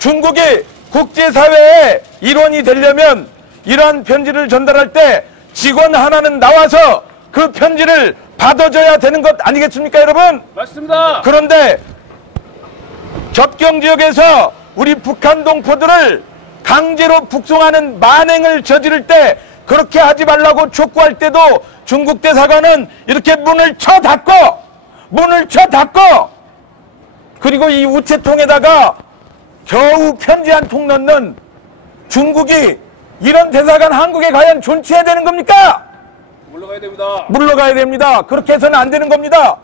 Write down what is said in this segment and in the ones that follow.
중국이 국제사회의 일원이 되려면 이러한 편지를 전달할 때 직원 하나는 나와서 그 편지를 받아줘야 되는 것 아니겠습니까, 여러분? 맞습니다. 그런데 접경지역에서 우리 북한 동포들을 강제로 북송하는 만행을 저지를 때 그렇게 하지 말라고 촉구할 때도 중국 대사관은 이렇게 문을 쳐닫고 그리고 이 우체통에다가 겨우 편지 한 통 넣는 중국이 이런 대사관 한국에 과연 존치해야 되는 겁니까? 물러가야 됩니다. 물러가야 됩니다. 그렇게 해서는 안 되는 겁니다.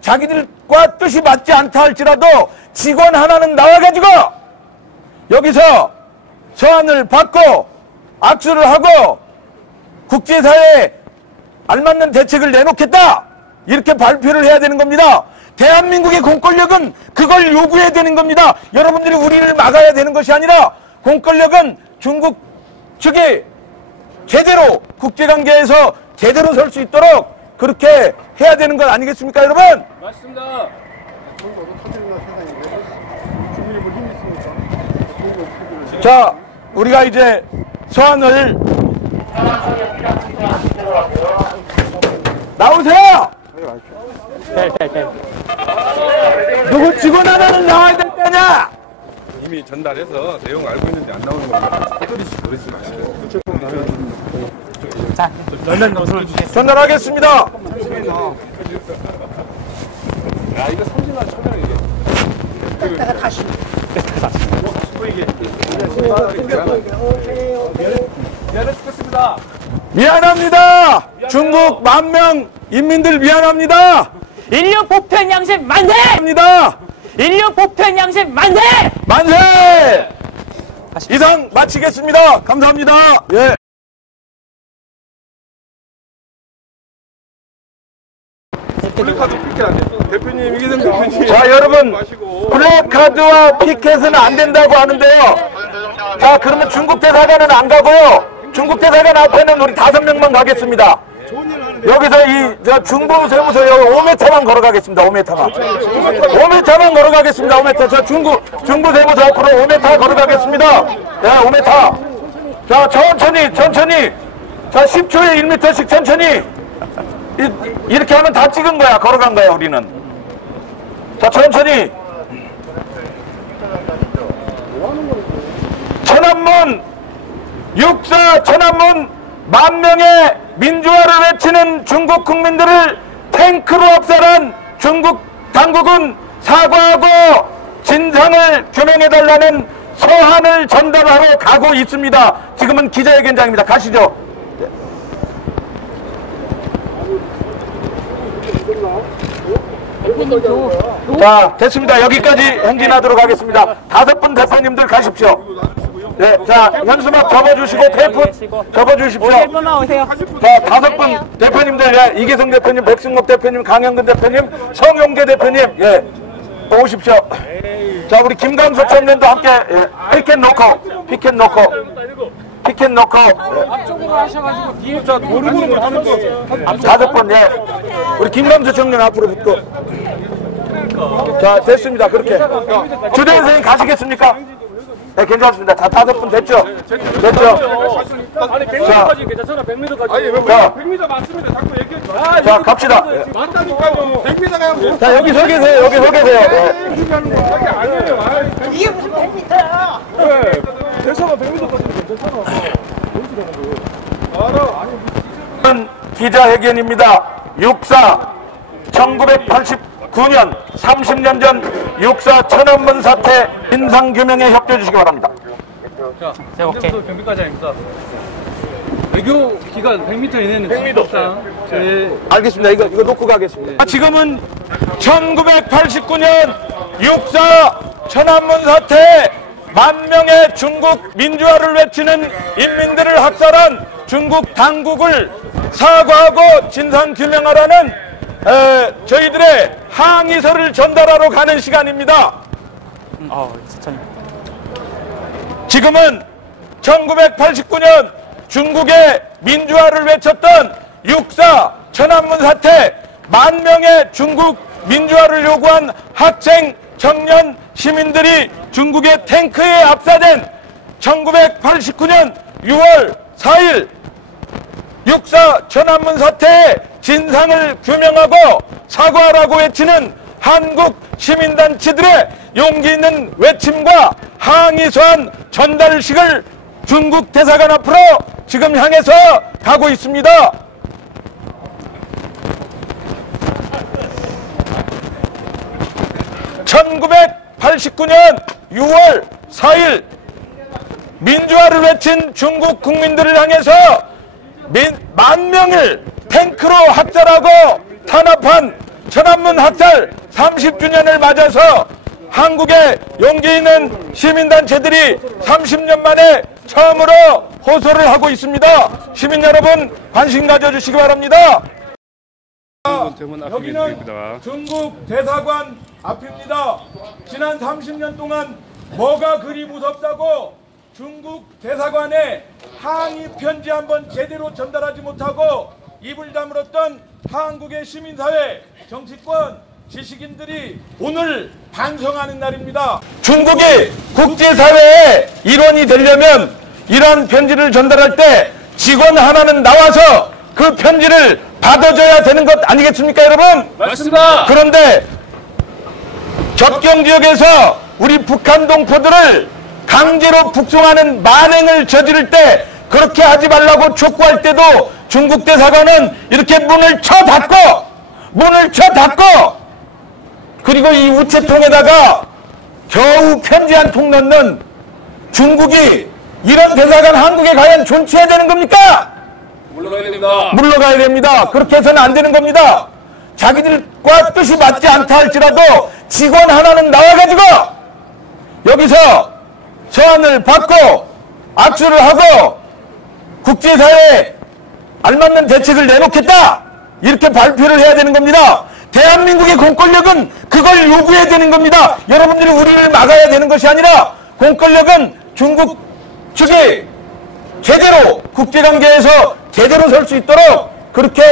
자기들과 뜻이 맞지 않다 할지라도 직원 하나는 나와가지고 여기서 서한을 받고 악수를 하고 국제사회에 알맞는 대책을 내놓겠다 이렇게 발표를 해야 되는 겁니다. 대한민국의 공권력은 그걸 요구해야 되는 겁니다. 여러분들이 우리를 막아야 되는 것이 아니라 공권력은 중국 측이 제대로 국제관계에서 제대로 설 수 있도록 그렇게 해야 되는 것 아니겠습니까, 여러분? 맞습니다. 자, 우리가 이제 서한을 나오세요! 누구 직원 하나는 나와야 될 거 아니야! 이미 전달해서 내용 알고 있는데 안 나오는 겁니다. 그러지 마시고요. 자, 얼른 노선을 주겠습니다. 전달하겠습니다. 야, 이거 성진아 처냥 이게. 내가 다시. 미안해 죽겠습니다. 미안합니다. 중국 만명 인민들 미안합니다. 인류 보편 양심 만세! 합니다. 인류 보편 양심 만세! 만세! 이상 마치겠습니다. 감사합니다. 예. 플래카드 피켓 안 됐어. 대표님, 이기성 대표님. 자, 여러분, 플래카드와 피켓은 안 된다고 하는데요. 자, 그러면 중국 대사관은 안 가고요. 중국 대사관 앞에는 우리 5명만 가겠습니다. 여기서 저 중부 세무서 여기 5m만 걸어가겠습니다. 5m만. 5m만 걸어가겠습니다. 5m. 저 중부 세무서 앞으로 5m 걸어가겠습니다. 네, 5m. 자, 천천히. 자, 10초에 1m씩 천천히. 이렇게 하면 다 찍은 거야. 걸어간 거야, 우리는. 자, 천천히. 천안문, 육사 천안문 만명의 민주화를 외치는 중국 국민들을 탱크로 압살한 중국 당국은 사과하고 진상을 규명해달라는 서한을 전달하러 가고 있습니다. 지금은 기자회견장입니다. 가시죠. 자, 됐습니다. 여기까지 행진하도록 하겠습니다. 5분 대표님들 가십시오. 네, 자, 현수막 접어주시고 테이프 접어주십시오. 자, 5분 대표님들, 예, 이계성 대표님, 백승목 대표님, 강영근 대표님, 성용재 대표님, 예, 오십시오. 자, 우리 김강수 총장도 함께, 예, 피켓 놓고. 앞쪽으로 하셔가지고 뒤에 저 모르는 거 하는 거. 5분, 예. 우리 김강수 총장 앞으로 붙고. 자, 됐습니다. 그렇게. 주대 선생님 가시겠습니까? 네, 괜찮습니다. 다 5분 됐죠? 아니 100m까지 괜찮잖아. 100m까지. 아니, 왜 100m 맞습니다. 자꾸 얘기해 줘. 자, 갑시다. 맞다니까요. 100m 가요. 자, 여기 서 계세요. 네. 아니에요. 이게 무슨 100m야? 네. 대사가 100m까지 괜찮잖아. 알아. 기자회견입니다. 1989년 30년 전 6.4 천안문 사태 진상규명에 협조해 주시기 바랍니다. 자, 오케이. 경비과장입니다. 외교 기간 100m 이내는 100m. 알겠습니다. 이거 놓고 가겠습니다. 지금은 1989년 6.4 천안문 사태 만명의 중국 민주화를 외치는 인민들을 학살한 중국 당국을 사과하고 진상규명하라는 저희들의 항의서를 전달하러 가는 시간입니다. 지금은 1989년 중국의 민주화를 외쳤던 6.4 천안문 사태 만명의 중국 민주화를 요구한 학생, 청년, 시민들이 중국의 탱크에 압사된 1989년 6월 4일 6.4 천안문 사태의 진상을 규명하고 사과하라고 외치는 한국 시민단체들의 용기 있는 외침과 항의 서한 전달식을 중국 대사관 앞으로 지금 향해서 가고 있습니다. (1989년 6월 4일) 민주화를 외친 중국 국민들을 향해서 만 명을 탱크로 학살하고 탄압한 천안문 학살 30주년을 맞아서 한국의 용기 있는 시민단체들이 30년 만에 처음으로 호소를 하고 있습니다. 시민 여러분 관심 가져주시기 바랍니다. 여기는 중국 대사관 앞입니다. 지난 30년 동안 뭐가 그리 무섭다고 중국 대사관에 항의 편지 한번 제대로 전달하지 못하고 입을 다물었던 한국의 시민사회, 정치권, 지식인들이 오늘 반성하는 날입니다. 중국이 국제사회의 일원이 되려면 이러한 편지를 전달할 때 직원 하나는 나와서 그 편지를 받아줘야 되는 것 아니겠습니까, 여러분? 맞습니다. 그런데 접경지역에서 우리 북한 동포들을 강제로 북송하는 만행을 저지를 때 그렇게 하지 말라고 촉구할 때도 중국 대사관은 이렇게 문을 쳐 닫고 그리고 이 우체통에다가 겨우 편지 한 통 넣는 중국이 이런 대사관 한국에 과연 존치해야 되는 겁니까? 물러가야 됩니다. 물러가야 됩니다. 그렇게 해서는 안 되는 겁니다. 자기들과 뜻이 맞지 않다 할지라도 직원 하나는 나와가지고 여기서 서한을 받고 악수를 하고 국제사회에 알맞는 대책을 내놓겠다 이렇게 발표를 해야 되는 겁니다. 대한민국의 공권력은 그걸 요구해야 되는 겁니다. 여러분들이 우리를 막아야 되는 것이 아니라 공권력은 중국 측이 제대로 국제관계에서 제대로 설 수 있도록 그렇게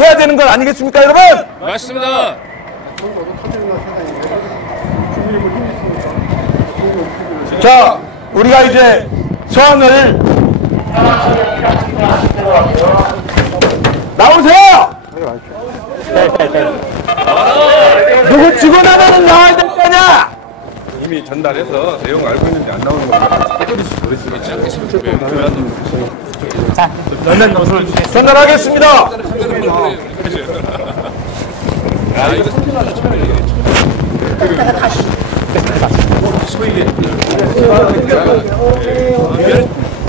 해야 되는 건 아니겠습니까, 여러분? 맞습니다. 자, 우리가 이제 서한을 나오세요! 누구 직원 하나는 나와야 될 거냐? 이미 전달해서 내용 알고 있는데 안 나오는 겁니다. 전달하겠습니다.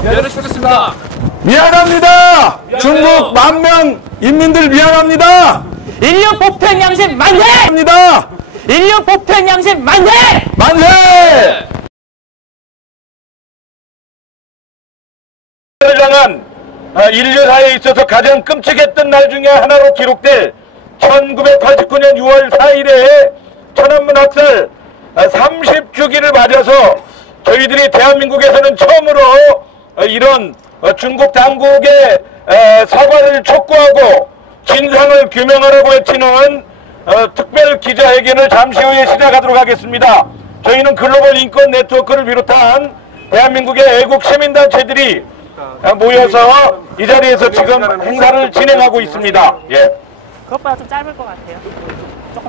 미안하시겠습니다. 미안합니다. 중국 만명 인민들 미안합니다. 인류 보편 양심 만세! 합니다. 인류 보편 양심 만세! 만세! 을 당한 인류사에 있어서 가장 끔찍했던 날 중에 하나로 기록될 1989년 6월 4일에 천안문 학살 30주기를 맞아서 저희들이 대한민국에서는 처음으로 이런 중국 당국의 사과를 촉구하고 진상을 규명하라고 외치는 특별 기자회견을 잠시 후에 시작하도록 하겠습니다. 저희는 글로벌 인권 네트워크를 비롯한 대한민국의 애국 시민단체들이 모여서 이 자리에서 지금 행사를 진행하고 있습니다. 예. 그것보다 좀 짧을 것 같아요.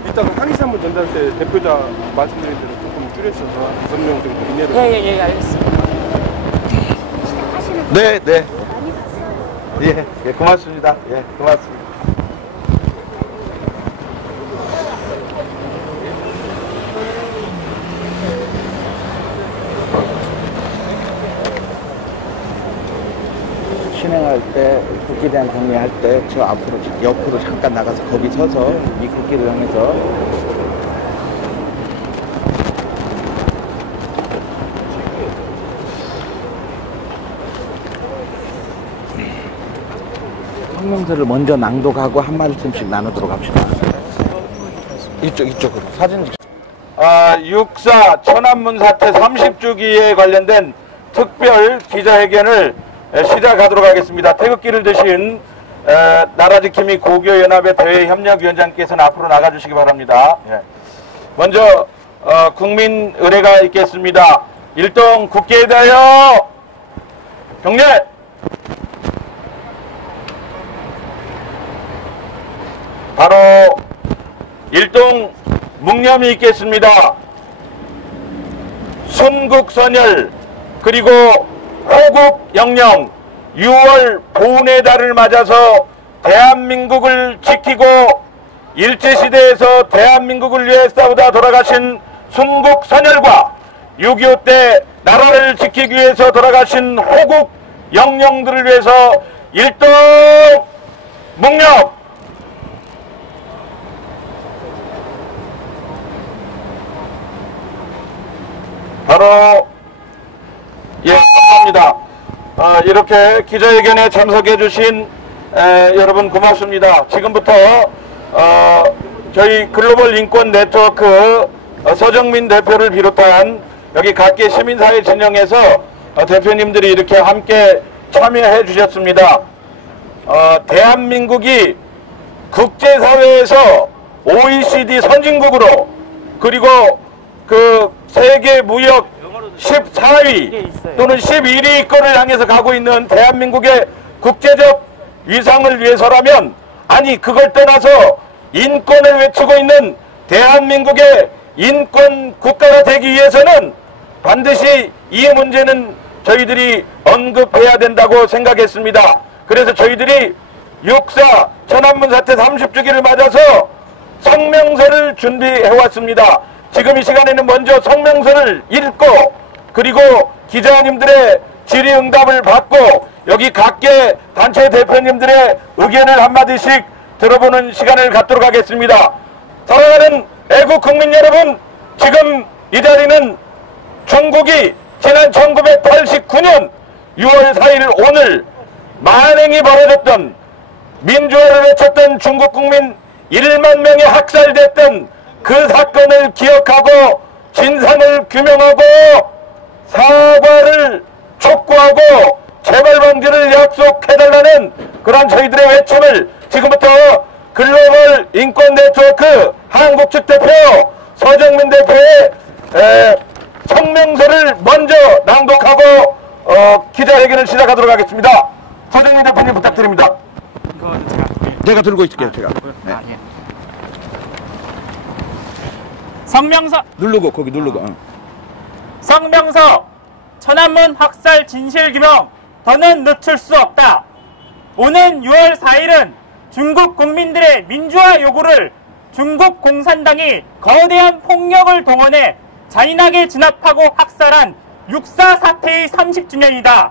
이따가 항의사문 전달 때 대표자 말씀드린 대로 조금 줄여주셔서 6명 정도 이내로. 예, 알겠습니다. 네, 네. 예, 고맙습니다. 예, 고맙습니다. 진행할 때 국기에 대한 정리할 때 저 앞으로 옆으로 잠깐 나가서 거기 서서 이 국기를 향해서 성명서를 먼저 낭독하고 한 말씀씩 나누도록 합시다. 이쪽으로 사진. 6.4 천안문 사태 30주기에 관련된 특별 기자회견을 시작하도록 하겠습니다. 태극기를 드신 나라지킴이 고교연합의 대외협력위원장께서는 앞으로 나가주시기 바랍니다. 예. 먼저 국민 의례가 있겠습니다. 일동 국기에 대하여 경례! 바로 일동 묵념이 있겠습니다. 순국선열 그리고 호국영령 6월 보훈의 달을 맞아서 대한민국을 지키고 일제시대에서 대한민국을 위해 싸우다 돌아가신 순국선열과 6.25 때 나라를 지키기 위해서 돌아가신 호국영령들을 위해서 일동 묵념 바로 감사합니다. 이렇게 기자회견에 참석해 주신 여러분 고맙습니다. 지금부터 저희 글로벌 인권 네트워크 서정민 대표를 비롯한 여기 각계 시민사회 진영에서 대표님들이 이렇게 함께 참여해 주셨습니다. 대한민국이 국제사회에서 OECD 선진국으로 그리고 그 세계 무역 14위 또는 11위권을 향해서 가고 있는 대한민국의 국제적 위상을 위해서라면, 아니 그걸 떠나서 인권을 외치고 있는 대한민국의 인권 국가가 되기 위해서는 반드시 이 문제는 저희들이 언급해야 된다고 생각했습니다. 그래서 저희들이 6.4 천안문 사태 30주기를 맞아서 성명서를 준비해왔습니다. 지금 이 시간에는 먼저 성명서를 읽고 그리고 기자님들의 질의응답을 받고 여기 각계 단체 대표님들의 의견을 한마디씩 들어보는 시간을 갖도록 하겠습니다. 사랑하는 애국 국민 여러분, 지금 이 자리는 중국이 지난 1989년 6월 4일 오늘 만행이 벌어졌던, 민주화를 외쳤던 중국 국민 1만 명이 학살됐던 그 사건을 기억하고 진상을 규명하고 사과를 촉구하고 재발방지를 약속해달라는 그런 저희들의 외침을 지금부터 글로벌 인권 네트워크 한국 측 대표 서정민 대표의 성명서를 먼저 낭독하고 기자회견을 시작하도록 하겠습니다. 서정민 대표님 부탁드립니다. 제가 들고 있을게요. 제가. 네. 성명서 누르고 거기 누르고. 성명서 천안문 학살 진실규명 더는 늦출 수 없다. 오는 6월 4일은 중국 국민들의 민주화 요구를 중국 공산당이 거대한 폭력을 동원해 잔인하게 진압하고 학살한 6.4 사태의 30주년이다.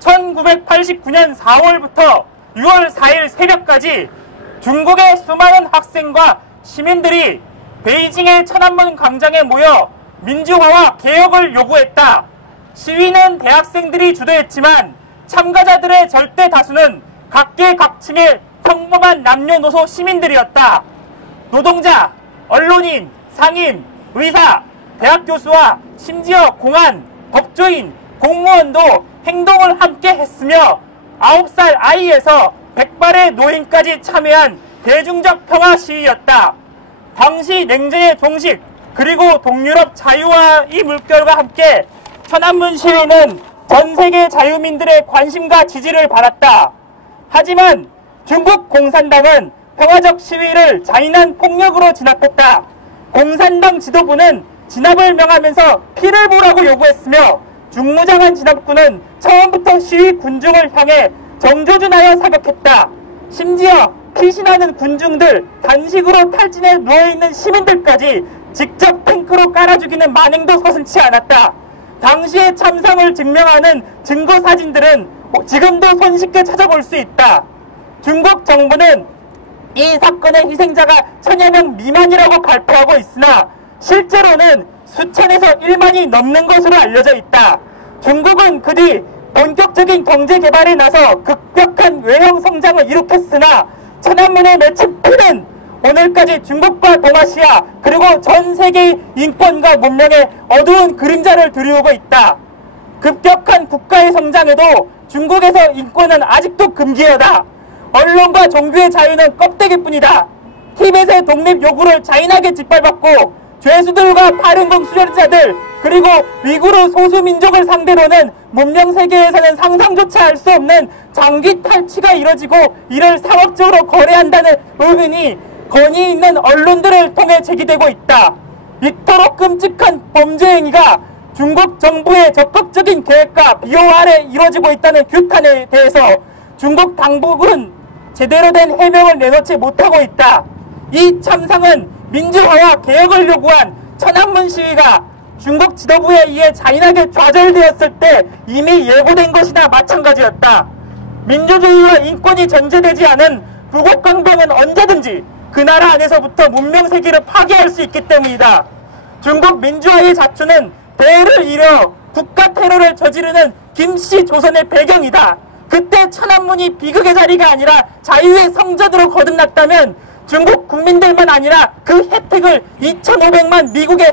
1989년 4월부터 6월 4일 새벽까지 중국의 수많은 학생과 시민들이 베이징의 천안문 광장에 모여 민주화와 개혁을 요구했다. 시위는 대학생들이 주도했지만 참가자들의 절대 다수는 각계각층의 평범한 남녀노소 시민들이었다. 노동자, 언론인, 상인, 의사, 대학 교수와 심지어 공안, 법조인, 공무원도 행동을 함께 했으며 9살 아이에서 100발의 노인까지 참여한 대중적 평화 시위였다. 당시 냉전의 종식 그리고 동유럽 자유화의 물결과 함께 천안문 시위는 전 세계 자유민들의 관심과 지지를 받았다. 하지만 중국 공산당은 평화적 시위를 잔인한 폭력으로 진압했다. 공산당 지도부는 진압을 명하면서 피를 보라고 요구했으며 중무장한 진압군은 처음부터 시위 군중을 향해 정조준하여 사격했다. 심지어 피신하는 군중들, 단식으로 탈진해 누워있는 시민들까지 직접 탱크로 깔아 죽이는 만행도 서슴지 않았다. 당시의 참상을 증명하는 증거 사진들은 지금도 손쉽게 찾아볼 수 있다. 중국 정부는 이 사건의 희생자가 1000여 명 미만이라고 발표하고 있으나 실제로는 수천에서 1만이 넘는 것으로 알려져 있다. 중국은 그 뒤 본격적인 경제 개발에 나서 급격한 외형 성장을 이룩했으나 천안문에 맺힌 피는 오늘까지 중국과 동아시아 그리고 전 세계의 인권과 문명에 어두운 그림자를 드리우고 있다. 급격한 국가의 성장에도 중국에서 인권은 아직도 금기어다. 언론과 종교의 자유는 껍데기뿐이다. 티벳의 독립 요구를 잔인하게 짓밟았고 죄수들과 파룬궁 수련자들 그리고 위구르 소수민족을 상대로는 문명 세계에서는 상상조차 할 수 없는 장기 탈취가 이뤄지고 이를 상업적으로 거래한다는 의문이 권위 있는 언론들을 통해 제기되고 있다. 이토록 끔찍한 범죄 행위가 중국 정부의 적극적인 계획과 비호 아래 이루어지고 있다는 규탄에 대해서 중국 당국은 제대로 된 해명을 내놓지 못하고 있다. 이 참상은 민주화와 개혁을 요구한 천안문 시위가 중국 지도부에 의해 잔인하게 좌절되었을 때 이미 예고된 것이나 마찬가지였다. 민주주의와 인권이 전제되지 않은 부국강병은 언제든지 그 나라 안에서부터 문명세계를 파괴할 수 있기 때문이다. 중국 민주화의 자초는 대를 이뤄 국가 테러를 저지르는 김씨 조선의 배경이다. 그때 천안문이 비극의 자리가 아니라 자유의 성전으로 거듭났다면 중국 국민들만 아니라 그 혜택을 2,500만 미국의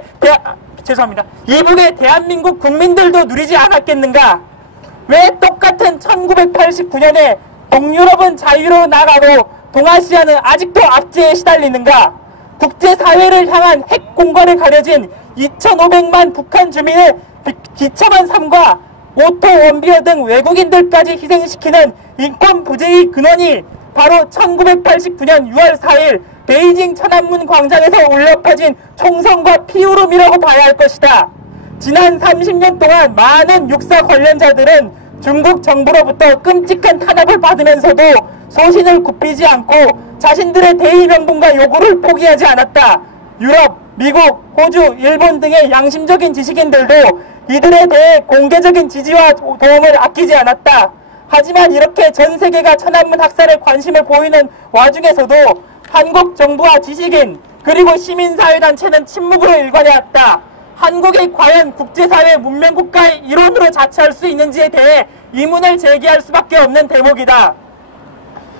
이북의 대한민국 국민들도 누리지 않았겠는가? 왜 똑같은 1989년에 동유럽은 자유로 나가고 동아시아는 아직도 압제에 시달리는가? 국제사회를 향한 핵 공갈에 가려진 2,500만 북한 주민의 비참한 삶과 오토 원비어 등 외국인들까지 희생시키는 인권 부재의 근원이 바로 1989년 6월 4일 베이징 천안문 광장에서 울려 퍼진 총성과 피울음이라고 봐야 할 것이다. 지난 30년 동안 많은 육사 관련자들은 중국 정부로부터 끔찍한 탄압을 받으면서도 소신을 굽히지 않고 자신들의 대의 명분과 요구를 포기하지 않았다. 유럽, 미국, 호주, 일본 등의 양심적인 지식인들도 이들에 대해 공개적인 지지와 도움을 아끼지 않았다. 하지만 이렇게 전 세계가 천안문 학살에 관심을 보이는 와중에서도 한국 정부와 지식인 그리고 시민사회단체는 침묵으로 일관해왔다. 한국이 과연 국제사회 문명국가의 일원으로 자처할 수 있는지에 대해 의문을 제기할 수밖에 없는 대목이다.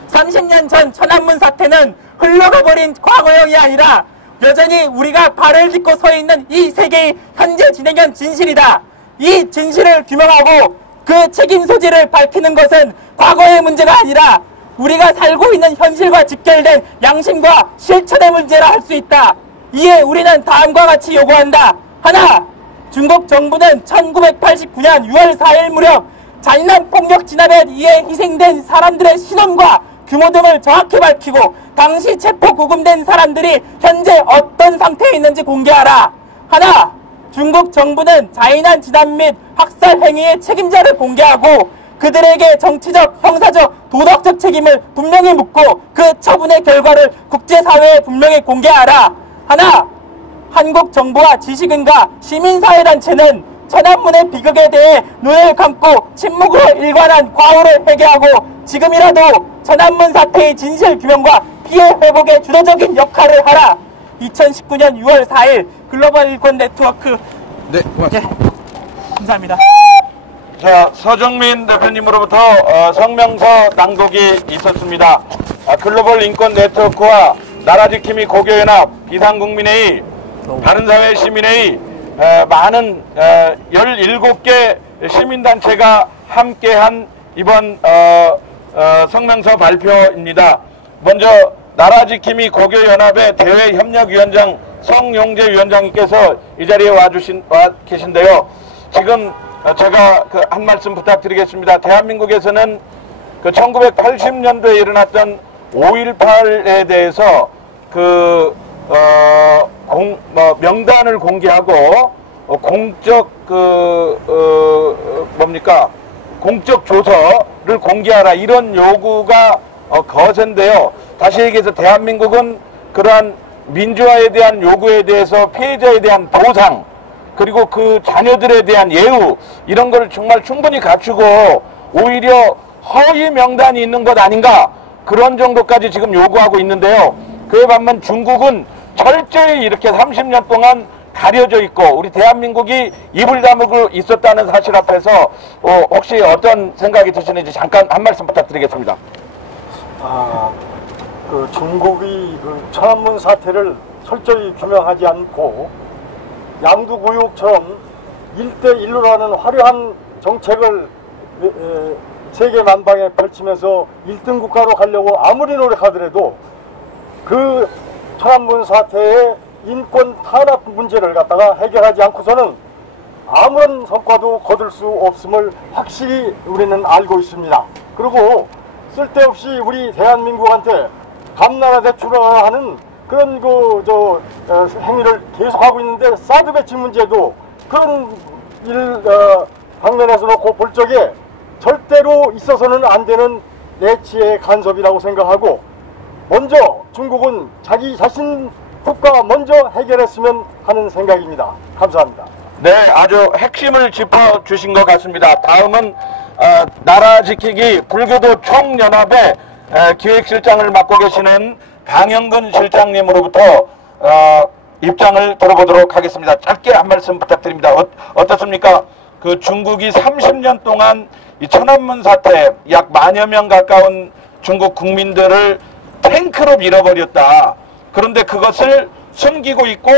30년 전 천안문 사태는 흘러가버린 과거형이 아니라 여전히 우리가 발을 딛고 서 있는 이 세계의 현재 진행형 진실이다. 이 진실을 규명하고 그 책임 소재를 밝히는 것은 과거의 문제가 아니라 우리가 살고 있는 현실과 직결된 양심과 실천의 문제라 할 수 있다. 이에 우리는 다음과 같이 요구한다. 하나, 중국 정부는 1989년 6월 4일 무렵 잔인한 폭력 진압에 의해 희생된 사람들의 신원과 규모 등을 정확히 밝히고 당시 체포 구금된 사람들이 현재 어떤 상태에 있는지 공개하라. 하나, 중국 정부는 잔인한 진압 및 학살 행위의 책임자를 공개하고 그들에게 정치적, 형사적, 도덕적 책임을 분명히 묻고 그 처분의 결과를 국제사회에 분명히 공개하라. 하나, 한국 정부와 지식인과 시민사회단체는 천안문의 비극에 대해 눈을 감고 침묵으로 일관한 과오를 회개하고 지금이라도 천안문 사태의 진실 규명과 피해 회복에 주도적인 역할을 하라. 2019년 6월 4일 글로벌 인권 네트워크. 네, 고맙습니다. 감사합니다. 자, 서정민 대표님으로부터 성명서 낭독이 있었습니다. 글로벌 인권 네트워크와 나라지킴이 고교연합, 비상국민회의, 바른사회 시민회의, 많은 17개 시민단체가 함께한 이번 성명서 발표입니다. 먼저 나라지킴이 고교연합의 대외협력위원장 성용재 위원장님께서 이 자리에 와 계신데요. 지금 제가 한 말씀 부탁드리겠습니다. 대한민국에서는 1980년도에 일어났던 5.18에 대해서 명단을 공개하고 공적 공적 조서를 공개하라, 이런 요구가 거센데요. 다시 얘기해서 대한민국은 그러한 민주화에 대한 요구에 대해서 피해자에 대한 보상, 그리고 그 자녀들에 대한 예우, 이런 걸 정말 충분히 갖추고 오히려 허위 명단이 있는 것 아닌가, 그런 정도까지 지금 요구하고 있는데요. 그에 반면 중국은 철저히 이렇게 30년 동안 가려져 있고 우리 대한민국이 입을 다물고 있었다는 사실 앞에서 혹시 어떤 생각이 드시는지 잠깐 한 말씀 부탁드리겠습니다. 중국이 천안문 사태를 철저히 규명하지 않고 양두구역처럼 1대1로라는 화려한 정책을 세계 만방에 펼치면서 1등 국가로 가려고 아무리 노력하더라도 그 천안문 사태의 인권 탄압 문제를 갖다가 해결하지 않고서는 아무런 성과도 거둘 수 없음을 확실히 우리는 알고 있습니다. 그리고 쓸데없이 우리 대한민국한테 감나라 대출을 하는 그런 행위를 계속하고 있는데, 사드 배치 문제도 그런 방면에서 놓고 볼 적에 절대로 있어서는 안 되는 내치의 간섭이라고 생각하고, 먼저 중국은 자기 자신 국가 먼저 해결했으면 하는 생각입니다. 감사합니다. 네, 아주 핵심을 짚어주신 것 같습니다. 다음은 나라 지키기 불교도 총연합의 기획실장을 맡고 계시는 강영근 실장님으로부터 입장을 들어보도록 하겠습니다. 짧게 한 말씀 부탁드립니다. 어떻습니까? 그 중국이 30년 동안 이 천안문 사태 약 10,000여 명 가까운 중국 국민들을 탱크로 밀어버렸다. 그런데 그것을 숨기고 있고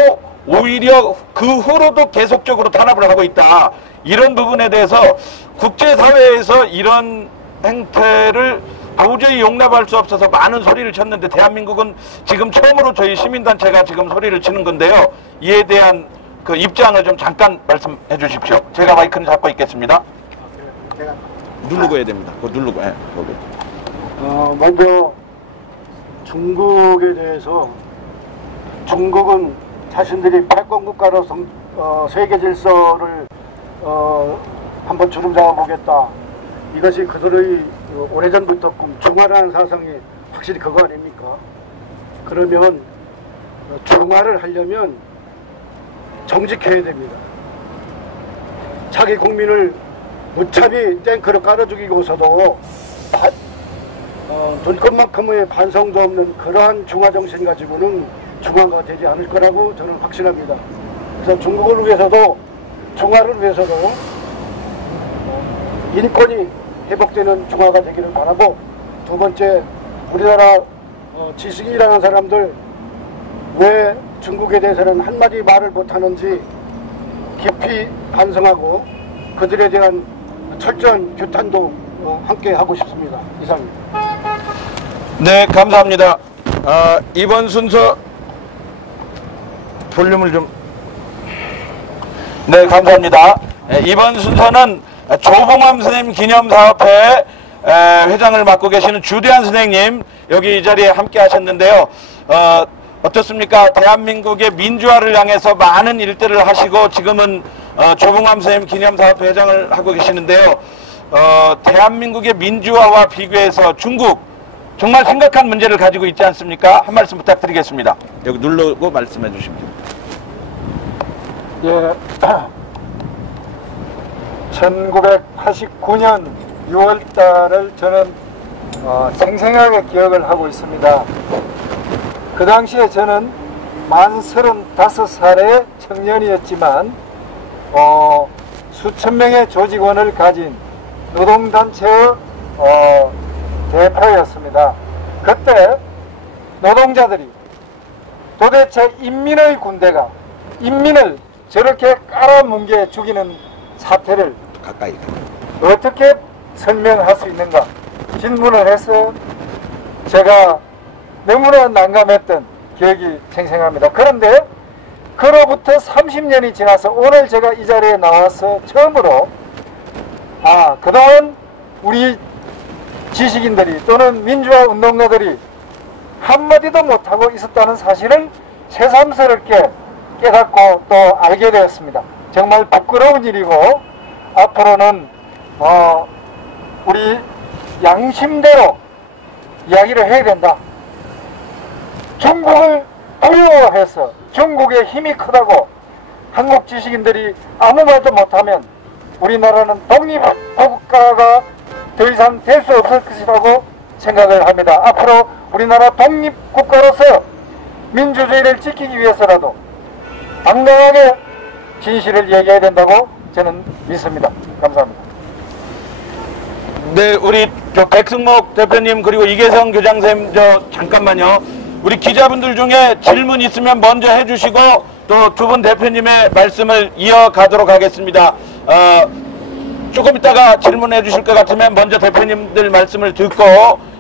오히려 그 후로도 계속적으로 탄압을 하고 있다. 이런 부분에 대해서 국제사회에서 이런 행태를 도저히 용납할 수 없어서 많은 소리를 쳤는데, 대한민국은 지금 처음으로 저희 시민단체가 지금 소리를 치는 건데요. 이에 대한 그 입장을 좀 잠깐 말씀해 주십시오. 제가 마이크는 잡고 있겠습니다. 누르고 해야 됩니다. 그거 누르고 해. 먼저 중국에 대해서, 중국은 자신들이 패권국가로 세계 질서를 한번 주름 잡아보겠다. 이것이 그들의 오래전부터 중화라는 사상이 확실히 그거 아닙니까? 그러면 중화를 하려면 정직해야 됩니다. 자기 국민을 무참히 탱크로 깔아 죽이고서도 눈꽃만큼의 반성도 없는 그러한 중화 정신 가지고는 중화가 되지 않을 거라고 저는 확신합니다. 그래서 중국을 위해서도, 중화를 위해서도 인권이 회복되는 중화가 되기를 바라고, 두 번째, 우리나라 지식인이라는 사람들 왜 중국에 대해서는 한마디 말을 못하는지 깊이 반성하고 그들에 대한 철저한 규탄도 함께 하고 싶습니다. 이상입니다. 네, 감사합니다. 이번 순서 볼륨을 좀. 네, 감사합니다. 이번 순서는 조봉암 선생님 기념사업회 회장을 맡고 계시는 주대한 선생님 여기 이 자리에 함께 하셨는데요. 어떻습니까? 대한민국의 민주화를 향해서 많은 일들을 하시고 지금은 조봉암 선생님 기념사업회 회장을 하고 계시는데요. 대한민국의 민주화와 비교해서 중국 정말 심각한 문제를 가지고 있지 않습니까? 한 말씀 부탁드리겠습니다. 여기 누르고 말씀해 주시면 됩니다. 예, 1989년 6월 달을 저는 생생하게 기억을 하고 있습니다. 그 당시에 저는 만 35살의 청년이었지만 수천 명의 조직원을 가진 노동단체의 대표였습니다. 그때 노동자들이 도대체 인민의 군대가 인민을 저렇게 깔아뭉개 죽이는 사태를 가까이 어떻게 설명할 수 있는가 질문을 해서 제가 너무나 난감했던 기억이 생생합니다. 그런데 그로부터 30년이 지나서 오늘 제가 이 자리에 나와서 처음으로 그동안 우리 지식인들이 또는 민주화 운동가들이 한마디도 못하고 있었다는 사실을 새삼스럽게 깨닫고 또 알게 되었습니다. 정말 부끄러운 일이고 앞으로는 우리 양심대로 이야기를 해야 된다. 중국을 두려워해서 중국의 힘이 크다고 한국 지식인들이 아무 말도 못하면 우리나라는 독립국가가 더 이상 될 수 없을 것이라고 생각을 합니다. 앞으로 우리나라 독립국가로서 민주주의를 지키기 위해서라도 당당하게 진실을 얘기해야 된다고 저는 믿습니다. 감사합니다. 네, 우리 백승목 대표님 그리고 이계성 교장선생님 잠깐만요. 우리 기자분들 중에 질문 있으면 먼저 해주시고 또 두 분 대표님의 말씀을 이어가도록 하겠습니다. 조금 있다가 질문해 주실 것 같으면 먼저 대표님들 말씀을 듣고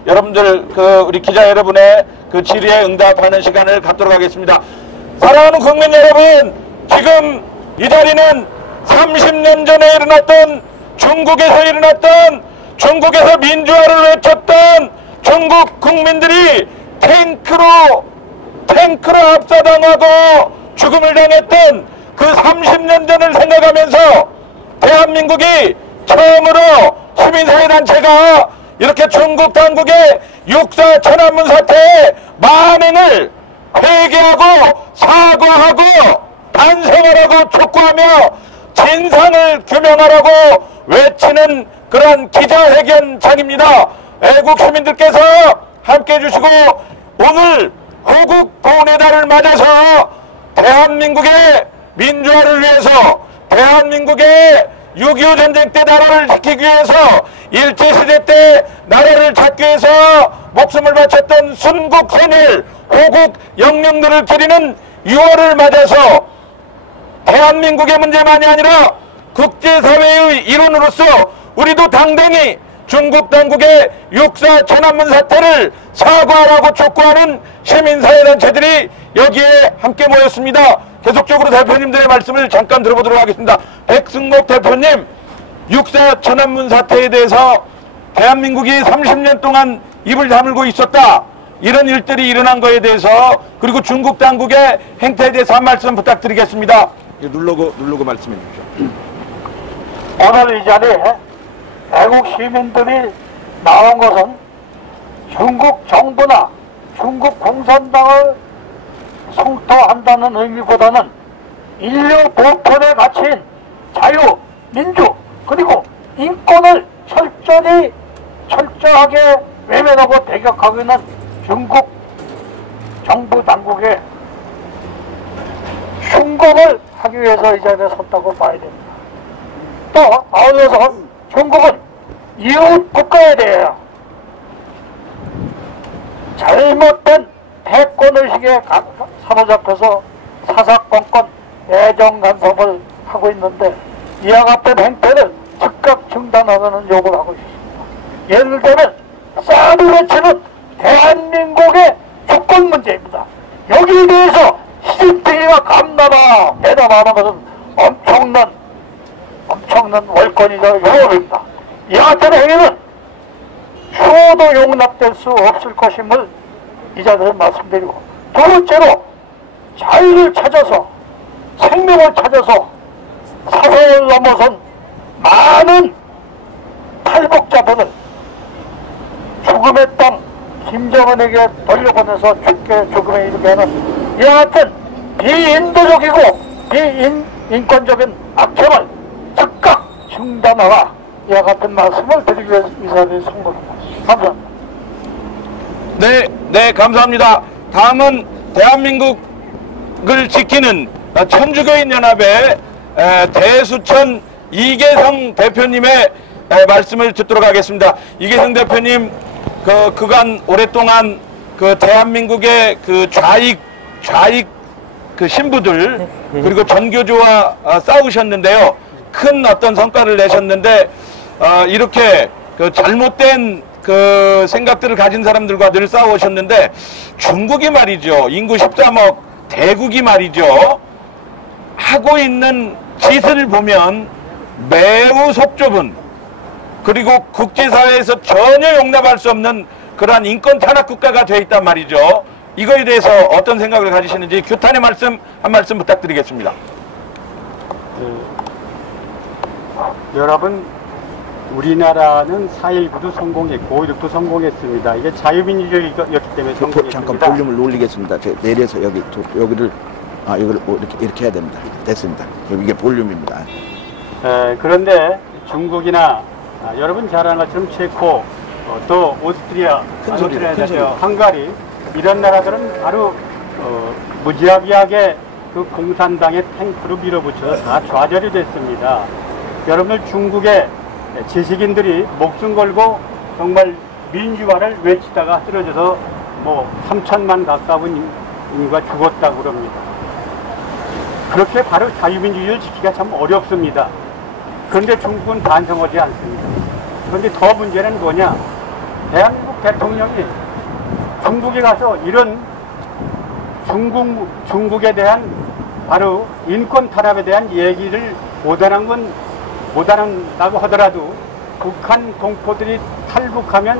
여러분들 우리 기자 여러분의 그 질의에 응답하는 시간을 갖도록 하겠습니다. 사랑하는 국민 여러분, 지금 이 자리는 30년 전에 일어났던 중국에서 일어났던 중국에서 민주화를 외쳤던 중국 국민들이 탱크로 압사당하고 죽음을 당했던 그 30년 전을 생각하면서 대한민국이 처음으로 시민사회단체가 이렇게 중국 당국의 육사 천안문 사태의 만행을 회개하고 사과하고 반성을 하고 촉구하며 진상을 규명하라고 외치는 그런 기자회견장입니다. 애국 시민들께서 함께해 주시고 오늘 호국 보훈의 달을 맞아서 대한민국의 민주화를 위해서 대한민국의 6.25 전쟁 때 나라를 지키기 위해서 일제시대 때 나라를 찾기 위해서 목숨을 바쳤던 순국선일 호국 영령들을 기리는 6월을 맞아서 대한민국의 문제만이 아니라 국제사회의 일원으로서 우리도 당당히 중국 당국의 육사 천안문 사태를 사과하라고 촉구하는 시민사회단체들이 여기에 함께 모였습니다. 계속적으로 대표님들의 말씀을 잠깐 들어보도록 하겠습니다. 백승목 대표님, 육사 천안문 사태에 대해서 대한민국이 30년 동안 입을 다물고 있었다, 이런 일들이 일어난 거에 대해서, 그리고 중국 당국의 행태에 대해서 한 말씀 부탁드리겠습니다. 누르고 말씀해 주십시오. 오늘 이 자리에 애국 시민들이 나온 것은 중국 정부나 중국 공산당을 성토한다는 의미보다는 인류 보편의 가치인 자유, 민주, 그리고 인권을 철저하게 외면하고 대격하고 있는 중국 정부 당국의 흉공을 하기 위해서 이 자리에 섰다고 봐야 됩니다. 또 아울러서 중국은 이웃 국가에 대해 잘못된 패권의식에 사로잡혀서 사사건건 내정 간섭을 하고 있는데, 이와 같은 행태를 즉각 중단하라는 요구를 하고 있습니다. 예를 들면 사드 외치는 대한민국의 주권 문제입니다. 여기에 대해서 시진핑이가 감나라 대담하는 것은 엄청난 월권이자 위협입니다. 이 같은 행위는 추호도 용납될 수 없을 것임을 이 자리에서 말씀드리고, 두 번째로 자유를 찾아서 생명을 찾아서 사서를 넘어선 많은 탈북자들을 죽음의 땅 김정은에게 돌려보내서 죽음에 이르게 하는 이와 같은 비인도적이고 비인권적인 악행을 즉각 중단하라, 이와 같은 말씀을 드리기 위해서 이 자리에 선 겁니다. 감사합니다. 네, 감사합니다. 다음은 대한민국을 지키는 천주교인연합의 대수천 이계성 대표님의 말씀을 듣도록 하겠습니다. 이계성 대표님, 그간 오랫동안 그 대한민국의 그 좌익 그 신부들, 그리고 전교조와 싸우셨는데요. 큰 어떤 성과를 내셨는데, 이렇게 그 잘못된 그 생각들을 가진 사람들과 늘 싸우셨는데, 중국이 말이죠, 인구 13억 대국이 말이죠, 하고 있는 짓을 보면 매우 속 좁은, 그리고 국제사회에서 전혀 용납할 수 없는 그러한 인권 탄압 국가가 되어 있단 말이죠. 이거에 대해서 어떤 생각을 가지시는지 규탄의 말씀 한 말씀 부탁드리겠습니다. 여러분, 우리나라는 4.19도 성공했고 5.16도 성공했습니다. 이게 자유민주주의였기 때문에 성공했습니다. 잠깐 볼륨을 올리겠습니다. 내려서 여기를 이렇게 해야 됩니다. 됐습니다. 이게 볼륨입니다. 그런데 중국이나 여러분 잘 아는 것처럼 체코, 또 오스트리아, 헝가리, 이런 나라들은 바로 무지하게 그 공산당의 탱크로 밀어붙여서 다 좌절이 됐습니다. 여러분들 중국의 지식인들이 목숨 걸고 정말 민주화를 외치다가 쓰러져서 뭐 3천만 가까운 인구가 죽었다고 그럽니다. 그렇게 바로 자유민주주의를 지키기가 참 어렵습니다. 그런데 중국은 반성하지 않습니다. 그런데 더 문제는 뭐냐? 대한민국 대통령이 중국에 가서 이런 중국에 대한 바로 인권 탄압에 대한 얘기를 못한다고 하더라도 북한 동포들이 탈북하면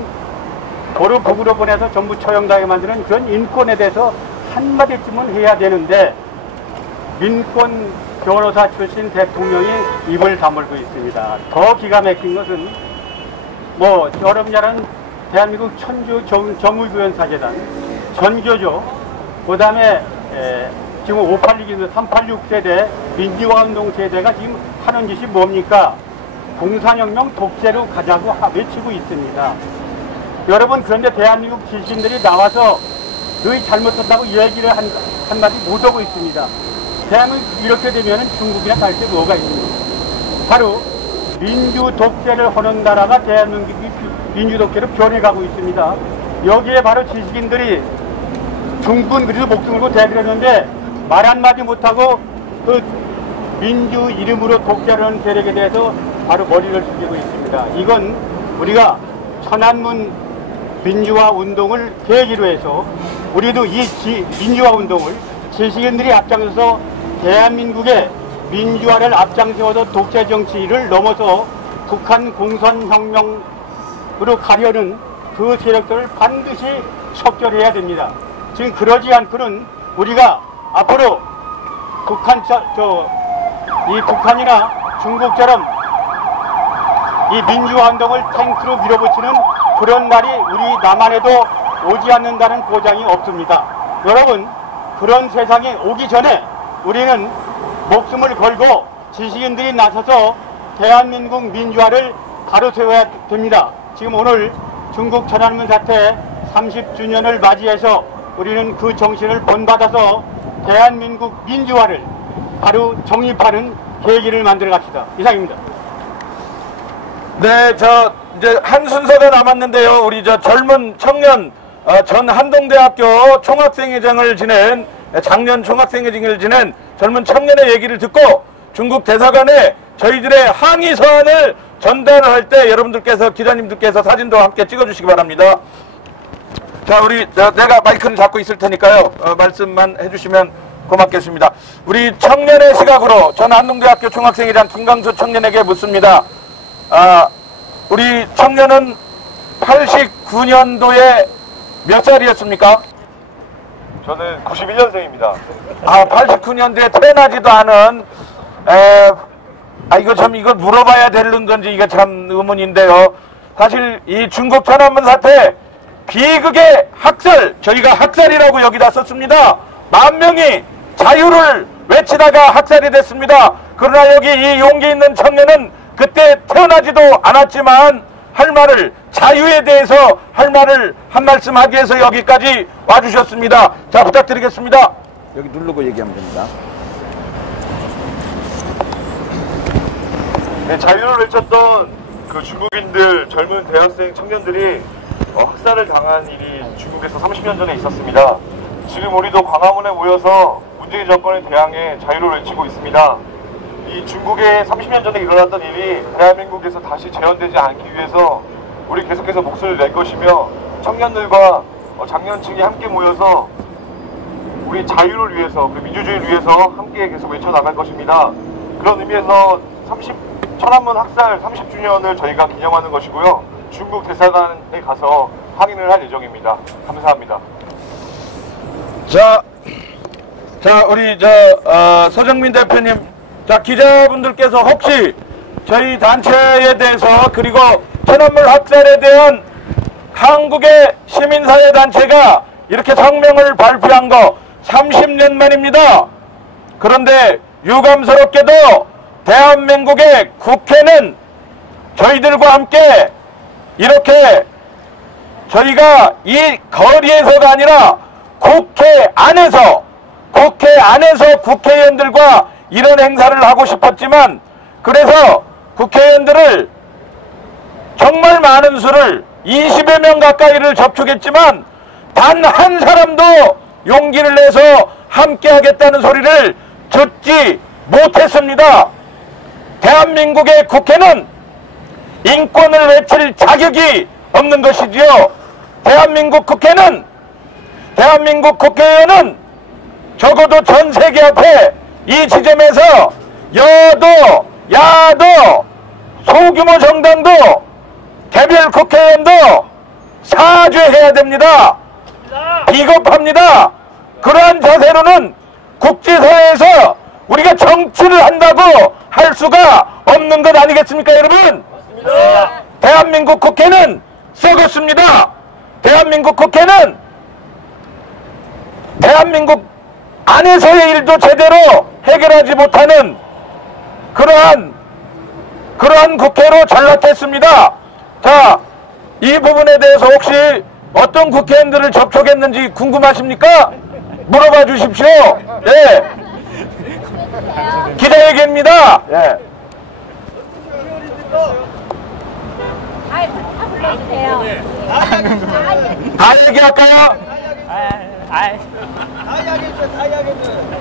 도로 북으로 보내서 전부 처형당하게 만드는 그런 인권에 대해서 한마디쯤은 해야 되는데 민권 변호사 출신 대통령이 입을 다물고 있습니다. 더 기가 막힌 것은 뭐 여러분 대한민국 천주 정의구현 사재단 전교조 그 다음에 지금 586, 386 세대 민주화운동 세대가 지금 하는 짓이 뭡니까? 공산혁명 독재로 가자고 외치고 있습니다. 여러분 그런데 대한민국 지식인들이 나와서 너희 잘못했다고 얘기를 한마디 못하고 있습니다. 대한민국 이렇게 되면 중국이나 다를 게 뭐가 있습니까? 바로 민주 독재를 하는 나라가 대한민국이 민주 독재로 변해가고 있습니다. 여기에 바로 지식인들이 중국은 그래도 목숨 걸고 대들었는데 말 한마디 못하고 그 민주 이름으로 독재를 하는 세력에 대해서 바로 머리를 숙이고 있습니다. 이건 우리가 천안문 민주화 운동을 계기로 해서 우리도 이 민주화 운동을 지식인들이 앞장서서 대한민국의 민주화를 앞장세워서 독재 정치를 넘어서 북한 공산혁명으로 가려는 그 세력들을 반드시 척결해야 됩니다. 지금 그러지 않고는 우리가 앞으로 이 북한이나 중국처럼 이 민주화 운동을 탱크로 밀어붙이는 그런 날이 우리 남한에도 오지 않는다는 보장이 없습니다. 여러분 그런 세상이 오기 전에 우리는 목숨을 걸고 지식인들이 나서서 대한민국 민주화를 바로 세워야 됩니다. 지금 오늘 중국 천안문 사태 30주년을 맞이해서 우리는 그 정신을 본받아서 대한민국 민주화를 바로 정립하는 계기를 만들어 갑시다. 이상입니다. 네, 이제 한 순서가 남았는데요. 우리 젊은 청년, 전 한동대학교 총학생회장을 지낸, 작년 총학생회장을 지낸 젊은 청년의 얘기를 듣고 중국 대사관에 저희들의 항의 서한을 전달을 할 때 여러분들께서, 기자님들께서 사진도 함께 찍어주시기 바랍니다. 자, 내가 마이크를 잡고 있을 테니까요. 말씀만 해주시면 고맙겠습니다. 우리 청년의 시각으로 전 한동대학교 총학생회장 김광수 청년에게 묻습니다. 우리 청년은 89년도에 몇 살이었습니까? 저는 91년생입니다. 89년도에 태어나지도 않은, 이거 물어봐야 되는 건지 이게 참 의문인데요. 사실 이 중국 천안문 사태, 비극의 학살, 저희가 학살이라고 여기다 썼습니다. 10,000명이 자유를 외치다가 학살이 됐습니다. 그러나 여기 이 용기 있는 청년은 그때 태어나지도 않았지만 할 말을, 자유에 대해서 할 말을 한 말씀 하기 위해서 여기까지 와주셨습니다. 자, 부탁드리겠습니다. 여기 누르고 얘기하면 됩니다. 네, 자유를 외쳤던 그 중국인들, 젊은 대학생 청년들이 학살을 당한 일이 중국에서 30년 전에 있었습니다. 지금 우리도 광화문에 모여서 문재인 정권에 대항해 자유를 외치고 있습니다. 이 중국에 30년 전에 일어났던 일이 대한민국에서 다시 재현되지 않기 위해서 우리 계속해서 목소리를 낼 것이며, 청년들과 장년층이 함께 모여서 우리 자유를 위해서, 그 민주주의를 위해서 함께 계속 외쳐나갈 것입니다. 그런 의미에서 천안문 학살 30주년을 저희가 기념하는 것이고요. 중국 대사관에 가서 항의를 할 예정입니다. 감사합니다. 자, 우리 서정민 대표님, 기자분들께서 혹시 저희 단체에 대해서, 그리고 천안문 학살에 대한 한국의 시민사회 단체가 이렇게 성명을 발표한 거 30년 만입니다. 그런데 유감스럽게도 대한민국의 국회는 저희들과 함께 이렇게, 저희가 이 거리에서가 아니라 국회 안에서 국회의원들과 이런 행사를 하고 싶었지만, 그래서 국회의원들을 정말 많은 수를 20여 명 가까이를 접촉했지만 단 한 사람도 용기를 내서 함께 하겠다는 소리를 듣지 못했습니다. 대한민국의 국회는 인권을 외칠 자격이 없는 것이지요. 대한민국 국회의원은 적어도 전 세계 앞에 이 지점에서 여도, 야도, 소규모 정당도, 개별 국회의원도 사죄해야 됩니다. 비겁합니다. 그러한 자세로는 국제사회에서 우리가 정치를 한다고 할 수가 없는 것 아니겠습니까, 여러분? 맞습니다. 대한민국 국회는 썩었습니다. 대한민국 국회는 대한민국 안에서의 일도 제대로 해결하지 못하는 그러한 국회로 전락했습니다. 자, 이 부분에 대해서 혹시 어떤 국회의원들을 접촉했는지 궁금하십니까? 물어봐 주십시오. 네. 기자회견입니다. 네. 다 불러주세요. 다 얘기할까요?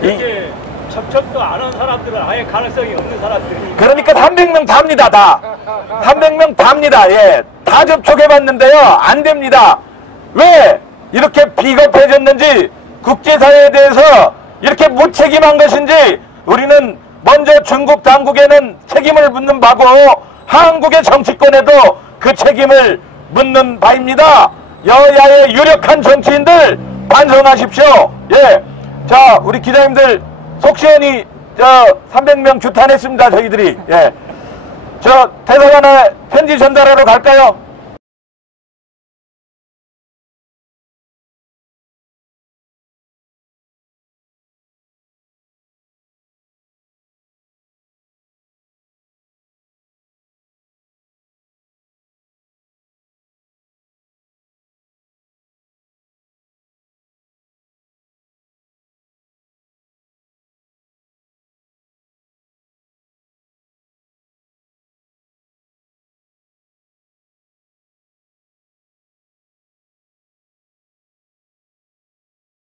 이게 접촉도 안 한 사람들은 아예 가능성이 없는 사람들이. 그러니까 300명 답니다, 다. 300명 답니다. 예. 다 접촉해봤는데요. 안 됩니다. 왜 이렇게 비겁해졌는지, 국제사회에 대해서 이렇게 무책임한 것인지 우리는 먼저 중국 당국에는 책임을 묻는 바고 한국의 정치권에도 그 책임을 묻는 바입니다. 여야의 유력한 정치인들 반성하십시오. 예. 자, 우리 기자님들 속 시원히 300명 규탄했습니다, 저희들이. 예. 대사관에 편지 전달하러 갈까요?